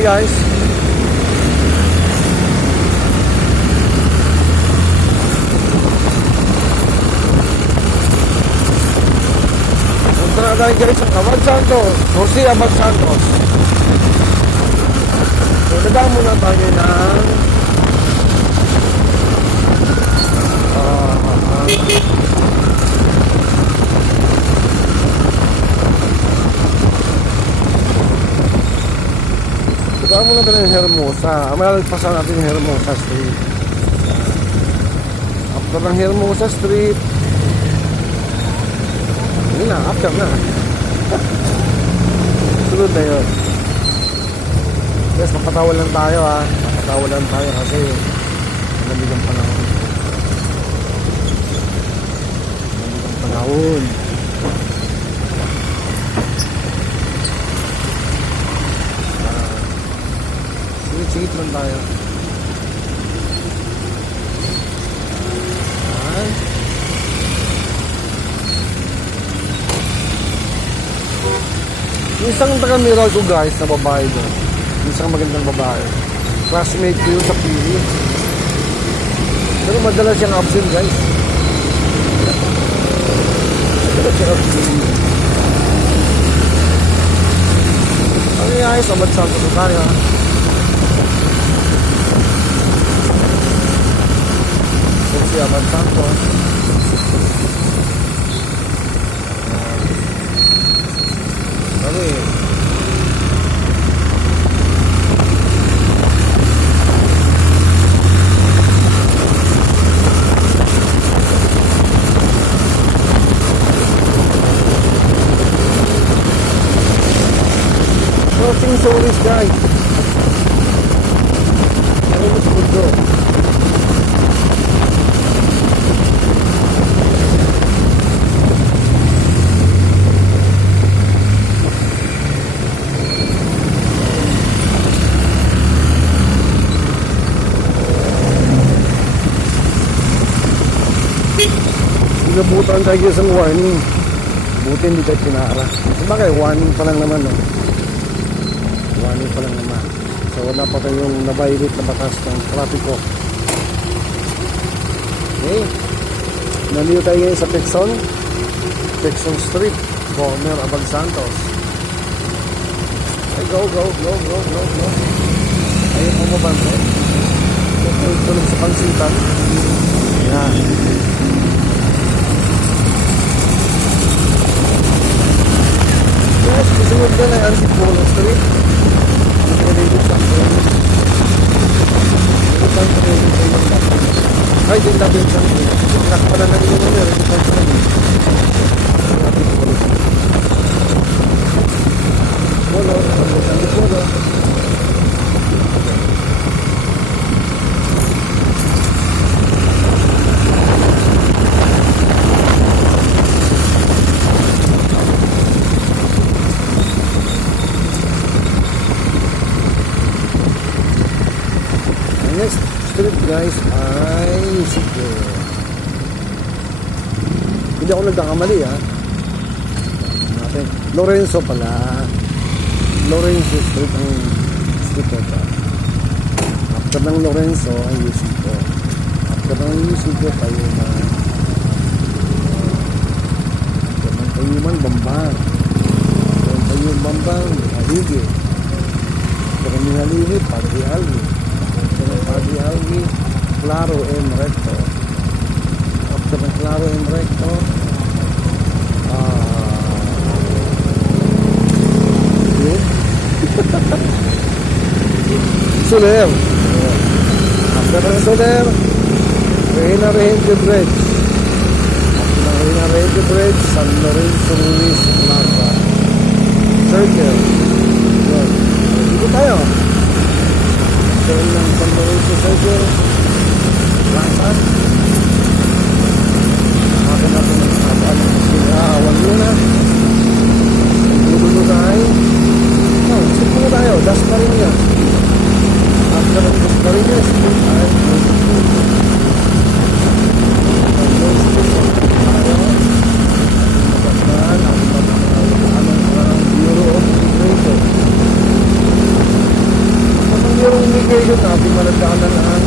Hi guys. Punta na tayo guys sa Abad Santos, Jose Abad Santos. So dadaan muna tayo ng dadaan muna tayo ng Hermosa. Malagpasan natin yung Hermosa Street. After ng Hermosa Street, yun na, after na. Sunod na yun. Yes, mapatawal lang tayo ha. Mapatawal lang tayo kasi malamig ang panahon. Malamig ang panahon. Sigit lang tayo. Yung isang taga-mirror ko guys na babae doon. Yung isang magandang babae. Classmate ko yun sa PE. Pero madalas siyang absent guys. Madalas siyang absent. Ano yung ayos? Abad Santos na tayo ha. Si Abad Santos. Kami crossing Solis guys. Ano mas mundo? Nabutan tayo sa warning. Buti hindi tayo pinara. Sabagay, warning pa lang naman. No? Warning pa lang naman. So wala pa tayong nabiolate na batas ng trapiko. Okay. Naliw tayo ngayon sa Texon Street, corner Abad Santos. Ay, go. Ayun po mabante. Tulog sa pansitan. Yan. Yes, kasunod ka na yan si Polo Street. Ay, din natin sa nakapala na yung numero. Polo, Polo. Next street guys ay sige. Hindi ako nagkakamali ha. Natin. Lorenzo pala. Lorenzo Street ang street ito. After ng Lorenzo ay Yusico. After ng Yusico tayo na Tayuman Bambang. Tayuman Bambang Haligi. Maraming Haligi Padre Alvi. Padre Alvi, Claro M. Recto. After ng Claro M. Recto, Soler. After ng Soler, Reina Rehente Bridge. After ng Reina Rehente Bridge, San Lorenzo Luis Plaza. Circle. Dito tayo. Turn ng San Lorenzo Circle. Plaza. Akin natin ang kataan ng awan muna. Dulo tayo. Sip muna tayo. Das Marinas. After ng Das Marinas, ay Bureau of Immigration. subdivision na ating malandaanan ang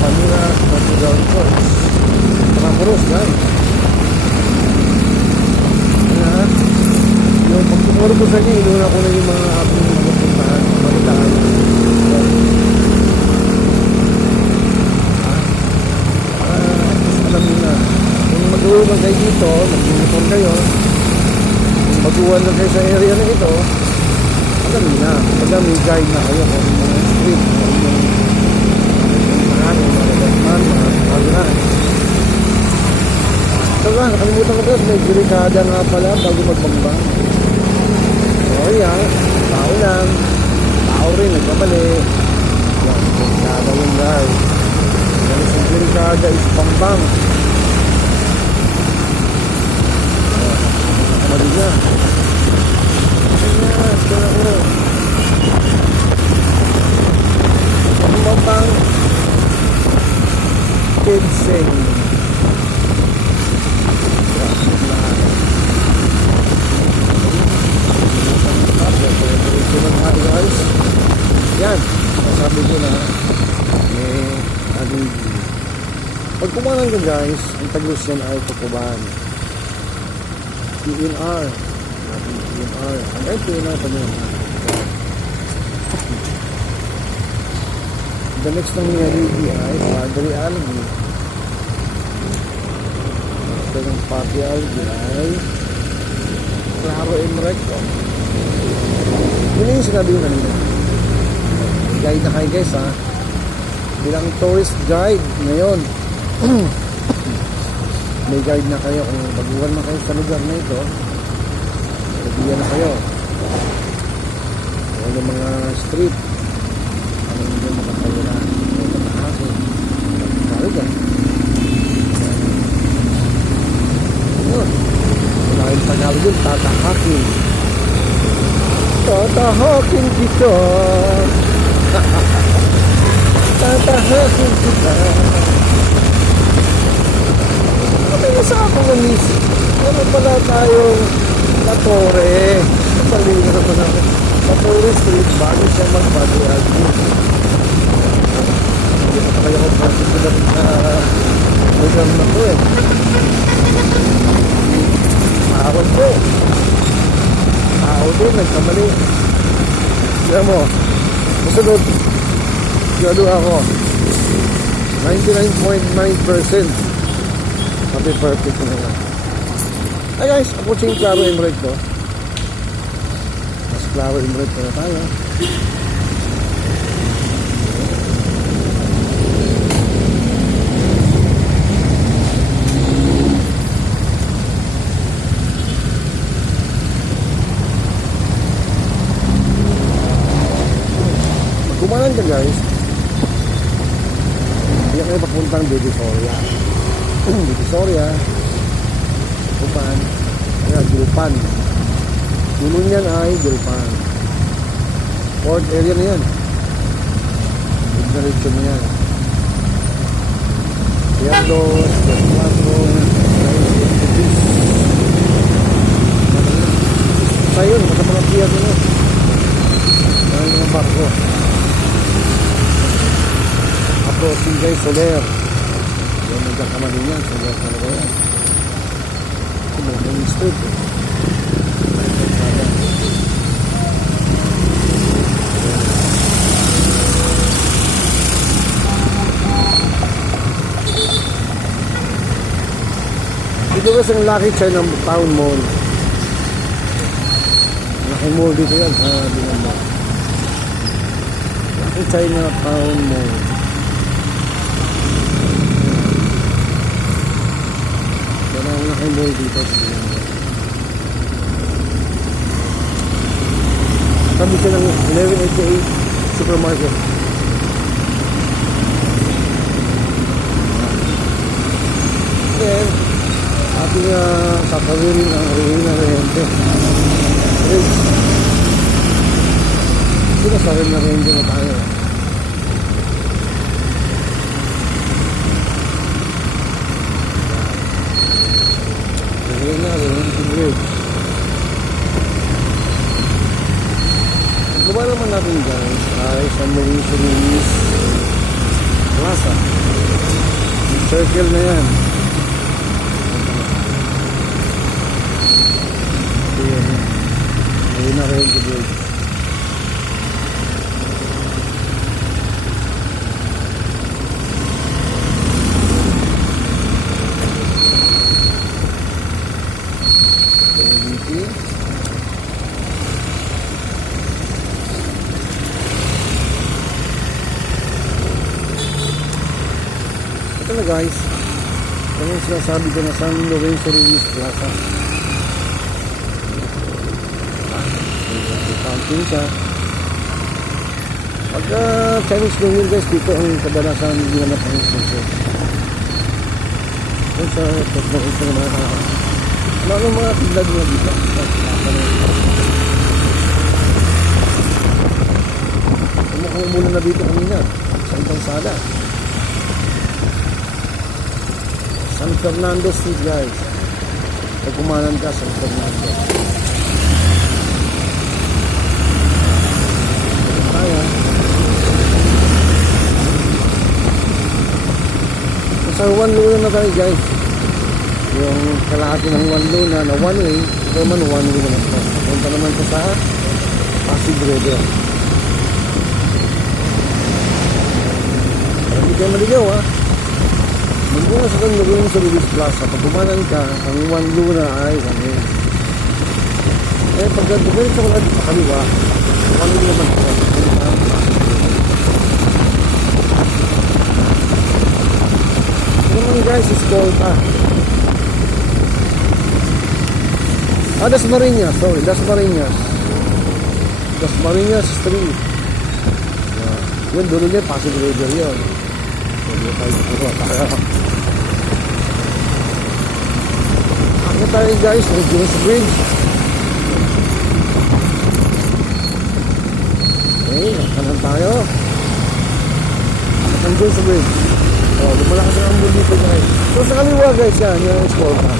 Manila Natural Course. Makapuros guys. Ayan. Yung pagtumuro ko sa inyo, inuna ko na yung mga ating mapupuntahan, malandaan. Alam nyo na, kung mag-uwan kayo dito, mag-uniform kayo, kung mag-uwan na kayo sa area na ito, alam nyo na, pagka may guide na kayo kung mga street, kung yung mga saka, nakalimutan ko guys, may delikada nga pala bago magbambang. So yan, tao lang, tao rin, nagkamali. Yan, delikada yun guys. Yan, isang delikada is pambang. Nakamali na. Ayan, kaya ko. Pambang Kidsing. Yan, sabi ko na pag kumanan ka guys, ang tagos yan ay Tukuban. PNR. PNR. Ang PNR pa niya. The next na niyaligi ay Padre Algi. After ng Padre Algi ay Claro Emrecto. Yun yung sinabi ko kanina. Guide na kayo guys ha. Bilang tourist guide ngayon. May guide na kayo kung baguhan na kayo sa lugar na ito. Nagbigyan na kayo. Ano yung mga street. Ano yung mga kayura. Ano yung mga akin. Kaya guys. Yun. Wala kayong Tagalog yun. Tatahakin. Tatahakin kita. Tatahakin kita. Kaya sa ako ng isip, ano pala tayong Latore? Napaligo na pa namin. Latore Street, bago siya mag-Padre Algi. Hindi pa kaya ko particular na lugar na po eh. Mahawal po. Tao din, nagkamali. Kaya mo, masunod. Sigado ako. 99.9%. Happy perfect na nga. Ay guys, approaching Claro Emrecto. Mas Claro Emrecto na tayo. Magkumanan ka guys. Hindi kayo papuntang Divisoria. Divisoria, Tukuban, kaya Gilpan. Dulo niyan ay Gilpan. Port area na yan. Ignaration na yan. Pierdo, Pierdo, sa yun, sa mga Pierdo na. Ay, mga barko. Approaching guys, Soler. Yung nagkakamali niyan, so yung talaga yan. Kumagandang street eh. Dito kasi ang Lucky China Town Mall. Lucky Mall dito yan sa Binamba. Lucky China Town Mall. Ang mall dito sabi siya ng 1188 supermarket. Then ating kakawirin ang Reina Rente Bridge. Sino sa Reina Rente na tayo. Pagkuha naman natin guys ay sa Mauricio Ruiz Plaza. Circle na yan. Ayun na rin ito bridge. Ito na guys, ito yung sinasabi ko na San Lorenzo Ruiz Plaza. Camping ka. Pagka Chinese New Year guys, dito ang kadalasan ginanap ang sunset. Ito sa ito na mga tiglag na dito. Mukhang umulan na dito kanina sa Kalsada. San Fernando Street guys. Pag kumanan ka San Fernando. Ito tayo. Sa Juan Luna na tayo guys. Yung kalahati ng Juan Luna na one way. Ito naman one way naman ito. Punta naman ito sa Pasig River. Hindi kayo maligaw ha. Mula sa San Lorenzo Ruiz Plaza, pag bumanan ka, ang Juan Luna ay kami. Eh, pagka dumalit sa mga sa kaliwa, Juan Luna naman ito. Ito naman guys, is Colta. Dasmariñas, sorry, Dasmariñas. Dasmariñas Street. Yun, dulo niya, Pasig River yun. Ako tayo guys, ng Jones Bridge. Okay, kanan tayo. Ang Jones Bridge. Oh, lumalakas ang ambul dito guys. So sa kaliwa guys yan, yung Escolta.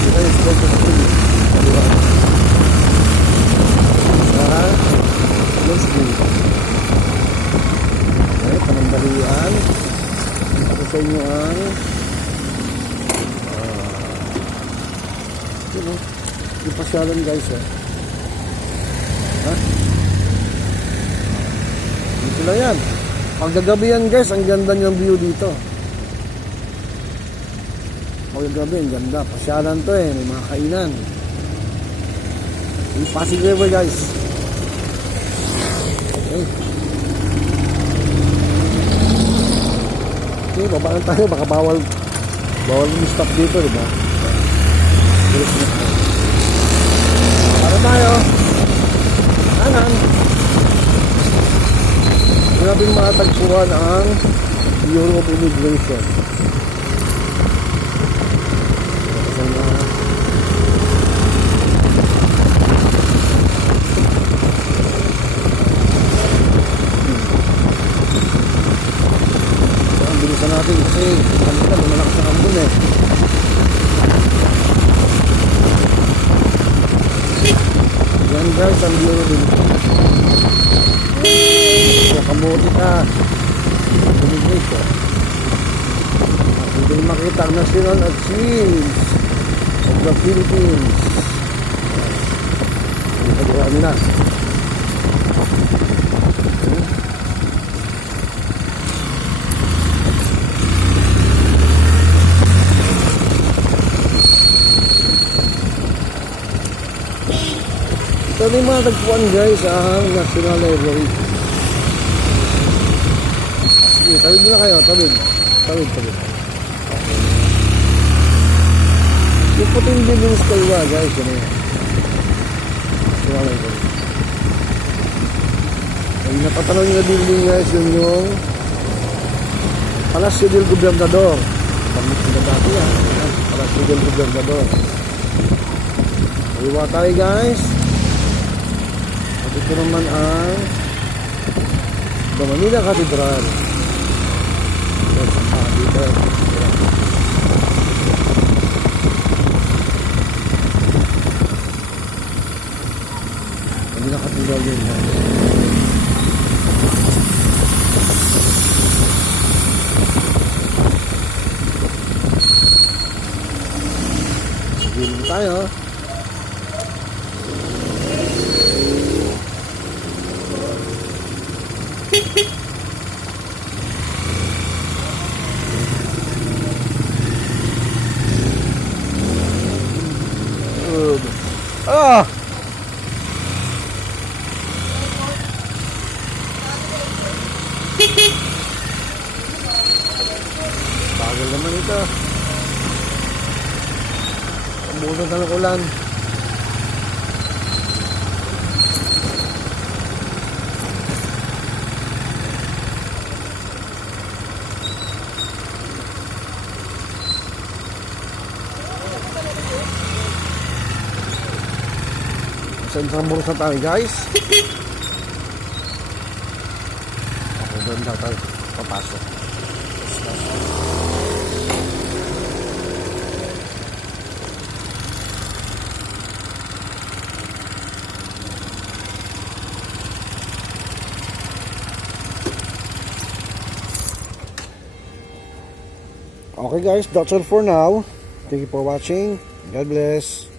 Ito yung Escolta sa kaliwa. Sa Jones Bridge. Panandalian. Ito sa inyo ang yung pasyalan guys ha? Dito na yan. Pagkagabi yan guys, ang ganda niyang view dito. Pagkagabi, ang ganda. Pasyalan to may mga kainan. Yung Pasig River guys. Okay. Okay, babaan tayo, baka bawal stop dito, di ba? Para tayo. Kanan. Hindi natin matagpuan ang Bureau of Immigration. Bilisan natin kasi kanina lumalakas ang ambon yan guys ang Bureau din nakamuti ka immigration hindi makita ang National Archives of the Philippines ang pagkawa nila. Ito na yung mga tagpuan guys ang National Library. Sige, tawid nyo na kayo. Tawid. Yung puting buildings kayo guys. Yan yan. National Library. Yung napatanaw nyo na building guys, yun yung Palacio del Gobernador. Pamit nyo na dati yan. Palacio del Gobernador. Iwa tayo guys. Ito naman ang The Manila Cathedral. Dito. Hindi nakatulaw yun. Gilin tayo. Ah! Bagal naman ito. Abutan na ng ulan. Sa Intramuros na tayo guys. Okay, doon na tayo papasok. Okay guys, that's all for now. Thank you for watching. God bless.